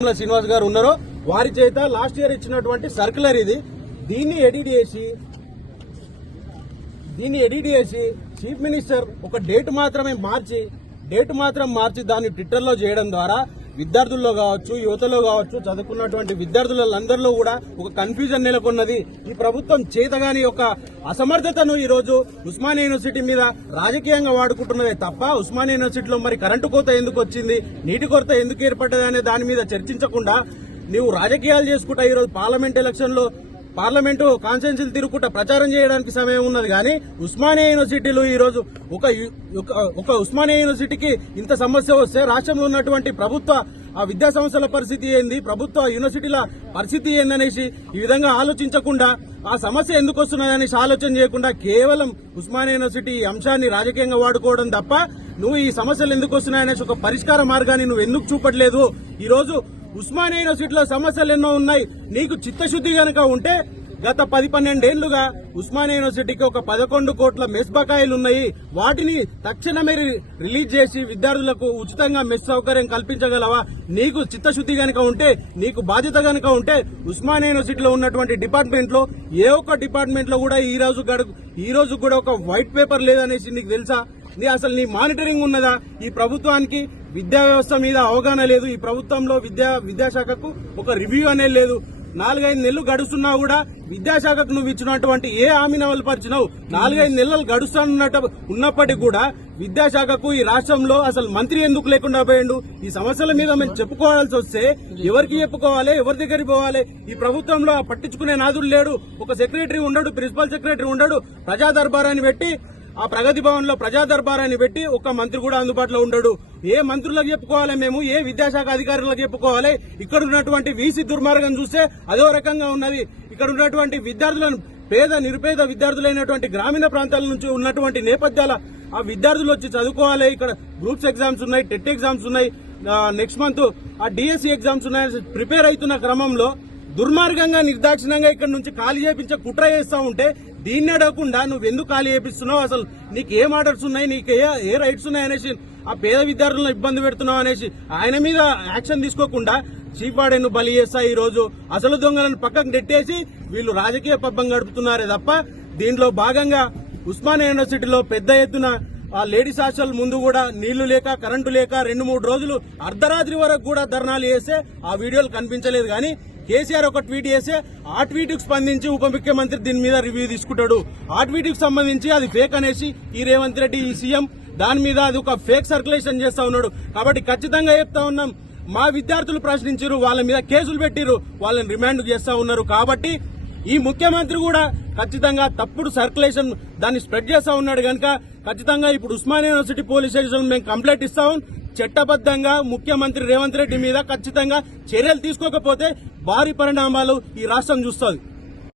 శ్రీనివాస్ గారు ఉన్నారో వారి చేత లాస్ట్ ఇయర్ ఇచ్చినటువంటి సర్కులర్ ఇది. దీన్ని ఎడిట్ చేసి దీన్ని ఎడిట్ చేసి చీఫ్ మినిస్టర్ ఒక డేట్ మాత్రమే మార్చి డేట్ మాత్రం మార్చి దాన్ని ట్విట్టర్లో చేయడం ద్వారా విద్యార్థుల్లో కావచ్చు యువతలో కావచ్చు చదువుకున్నటువంటి విద్యార్థులందరిలో కూడా ఒక కన్ఫ్యూజన్ నెలకొన్నది. ఈ ప్రభుత్వం చేతగాని ఒక అసమర్థతను ఈ రోజు ఉస్మానియా యూనివర్సిటీ మీద రాజకీయంగా వాడుకుంటున్నదే తప్ప ఉస్మానియా యూనివర్సిటీలో మరి కరెంటు కోత ఎందుకు వచ్చింది నీటి కొరత ఎందుకు ఏర్పడ్డది అనే దాని మీద చర్చించకుండా నీవు రాజకీయాలు చేసుకుంటా ఈరోజు పార్లమెంట్ ఎలక్షన్లో పార్లమెంటు కాన్స్టిట్యూన్సీలు తిరుగుకుంటా ప్రచారం చేయడానికి సమయం ఉన్నది. కానీ ఉస్మానియా యూనివర్సిటీలు ఈరోజు ఒక ఒక- ఒక ఉస్మానియా యూనివర్సిటీకి ఇంత సమస్య వస్తే రాష్ట్రంలో ఉన్నటువంటి ప్రభుత్వ ఆ విద్యా సంస్థల పరిస్థితి ఏంది? ప్రభుత్వ యూనివర్సిటీల పరిస్థితి ఏందనేసి ఈ విధంగా ఆలోచించకుండా ఆ సమస్య ఎందుకు వస్తున్నదనేసి ఆలోచన చేయకుండా కేవలం ఉస్మానియా యూనివర్సిటీ ఈ అంశాన్ని రాజకీయంగా వాడుకోవడం తప్ప నువ్వు ఈ సమస్యలు ఎందుకు వస్తున్నాయనేసి ఒక పరిష్కార మార్గాన్ని నువ్వు ఎందుకు చూపట్లేదు? ఈరోజు ఉస్మానియా యూనివర్సిటీలో సమస్యలు ఎన్నో ఉన్నాయి. నీకు చిత్తశుద్ధి కనుక ఉంటే గత పది పన్నెండేళ్ళుగా ఉస్మానియా యూనివర్సిటీకి ఒక పదకొండు కోట్ల మెస్ బకాయిలు ఉన్నాయి. వాటిని తక్షణమే రిలీజ్ చేసి విద్యార్థులకు ఉచితంగా మెస్ సౌకర్యం కల్పించగలవా? నీకు చిత్తశుద్ధి గనక ఉంటే నీకు బాధ్యత గనక ఉంటే ఉస్మానియా యూనివర్సిటీలో ఉన్నటువంటి డిపార్ట్మెంట్లో ఏ ఒక్క డిపార్ట్మెంట్లో కూడా ఈ రోజు గడు ఈ రోజు కూడా ఒక వైట్ పేపర్ లేదనేసి నీకు తెలుసా? నీ అసలు నీ మానిటరింగ్ ఉన్నదా? ఈ ప్రభుత్వానికి విద్యా వ్యవస్థ మీద అవగాహన లేదు. ఈ ప్రభుత్వంలో విద్యా విద్యాశాఖకు ఒక రివ్యూ అనేది లేదు. నాలుగైదు నెలలు గడుస్తున్నా కూడా విద్యాశాఖకు నువ్వు ఇచ్చినటువంటి ఏ హామీని అమలుపరిచినావు? నాలుగైదు నెలలు గడుస్తున్నట్టు ఉన్నప్పటికీ కూడా విద్యాశాఖకు ఈ రాష్ట్రంలో అసలు మంత్రి ఎందుకు లేకుండా పోయిండు? ఈ సమస్యల మీద మేము చెప్పుకోవాల్సి వస్తే ఎవరికి చెప్పుకోవాలి ఎవరి దగ్గరికి పోవాలి? ఈ ప్రభుత్వంలో ఆ పట్టించుకునే నాదుడు లేడు. ఒక సెక్రటరీ ఉండడు ప్రిన్సిపల్ సెక్రటరీ ఉండడు ప్రజా దర్బారాన్ని పెట్టి ఆ ప్రగతి భవన్లో ప్రజా దర్బారాన్ని పెట్టి ఒక మంత్రి కూడా అందుబాటులో ఉండడు. ఏ మంత్రులకు చెప్పుకోవాలి మేము ఏ విద్యాశాఖ అధికారులకు చెప్పుకోవాలి? ఇక్కడ ఉన్నటువంటి వీసీ దుర్మార్గం చూస్తే అదో రకంగా ఉన్నది. ఇక్కడ ఉన్నటువంటి విద్యార్థులను పేద నిరుపేద విద్యార్థులైనటువంటి గ్రామీణ ప్రాంతాల నుంచి ఉన్నటువంటి నేపథ్యాల ఆ విద్యార్థులు వచ్చి చదువుకోవాలి. ఇక్కడ గ్రూప్స్ ఎగ్జామ్స్ ఉన్నాయి టెట్ ఎగ్జామ్స్ ఉన్నాయి. నెక్స్ట్ మంత్ ఆ డిఎస్సి ఎగ్జామ్స్ ఉన్నాయి. ప్రిపేర్ అవుతున్న క్రమంలో దుర్మార్గంగా నిర్దాక్షిణంగా ఇక్కడ నుంచి ఖాళీ చేయించే కుట్ర చేస్తూ ఉంటే దీన్ని అడగకుండా నువ్వు ఎందుకు ఖాళీ చేపిస్తున్నావు? అసలు నీకు ఏం ఆర్డర్స్ ఉన్నాయి? నీకు ఏ ఏ రైట్స్ ఉన్నాయి అనేసి ఆ పేద విద్యార్థులను ఇబ్బంది పెడుతున్నావు అనేసి ఆయన మీద యాక్షన్ తీసుకోకుండా చీఫ్ బలి చేస్తా ఈ రోజు అసలు దొంగలను పక్కకు నెట్టేసి వీళ్ళు రాజకీయ పబ్బం గడుపుతున్నారే తప్ప దీంట్లో భాగంగా ఉస్మానియా యూనివర్సిటీలో పెద్ద ఎత్తున ఆ లేడీస్ హాస్టల్ ముందు కూడా నీళ్ళు లేక కరెంటు లేక రెండు మూడు రోజులు అర్ధరాత్రి వరకు కూడా ధర్నాలు చేస్తే ఆ వీడియోలు కనిపించలేదు. కానీ కేసీఆర్ ఒక ట్వీట్ చేస్తే ఆ ట్వీట్కు స్పందించి ఉప ముఖ్యమంత్రి దీని మీద రివ్యూ తీసుకుంటాడు. ఆ ట్వీట్కు సంబంధించి అది ఫేక్ అనేసి ఈ రేవంత్ రెడ్డి ఈ సీఎం దాని మీద అది ఒక ఫేక్ సర్క్యులేషన్ చేస్తా ఉన్నాడు. కాబట్టి ఖచ్చితంగా చెప్తా ఉన్నాం మా విద్యార్థులు ప్రశ్నించారు వాళ్ళ మీద కేసులు పెట్టిరు వాళ్ళని రిమాండ్ చేస్తా ఉన్నారు. కాబట్టి ఈ ముఖ్యమంత్రి కూడా ఖచ్చితంగా తప్పుడు సర్క్యులేషన్ దాన్ని స్ప్రెడ్ చేస్తా ఉన్నాడు కనుక ఖచ్చితంగా ఇప్పుడు ఉస్మానియా యూనివర్సిటీ పోలీస్ స్టేషన్ మేము కంప్లైంట్ ఇస్తాం చట్టబద్ధంగా ముఖ్యమంత్రి రేవంత్ రెడ్డి మీద ఖచ్చితంగా చర్యలు తీసుకోకపోతే భారీ పరిణామాలు ఈ రాష్ట్రం చూస్తుంది.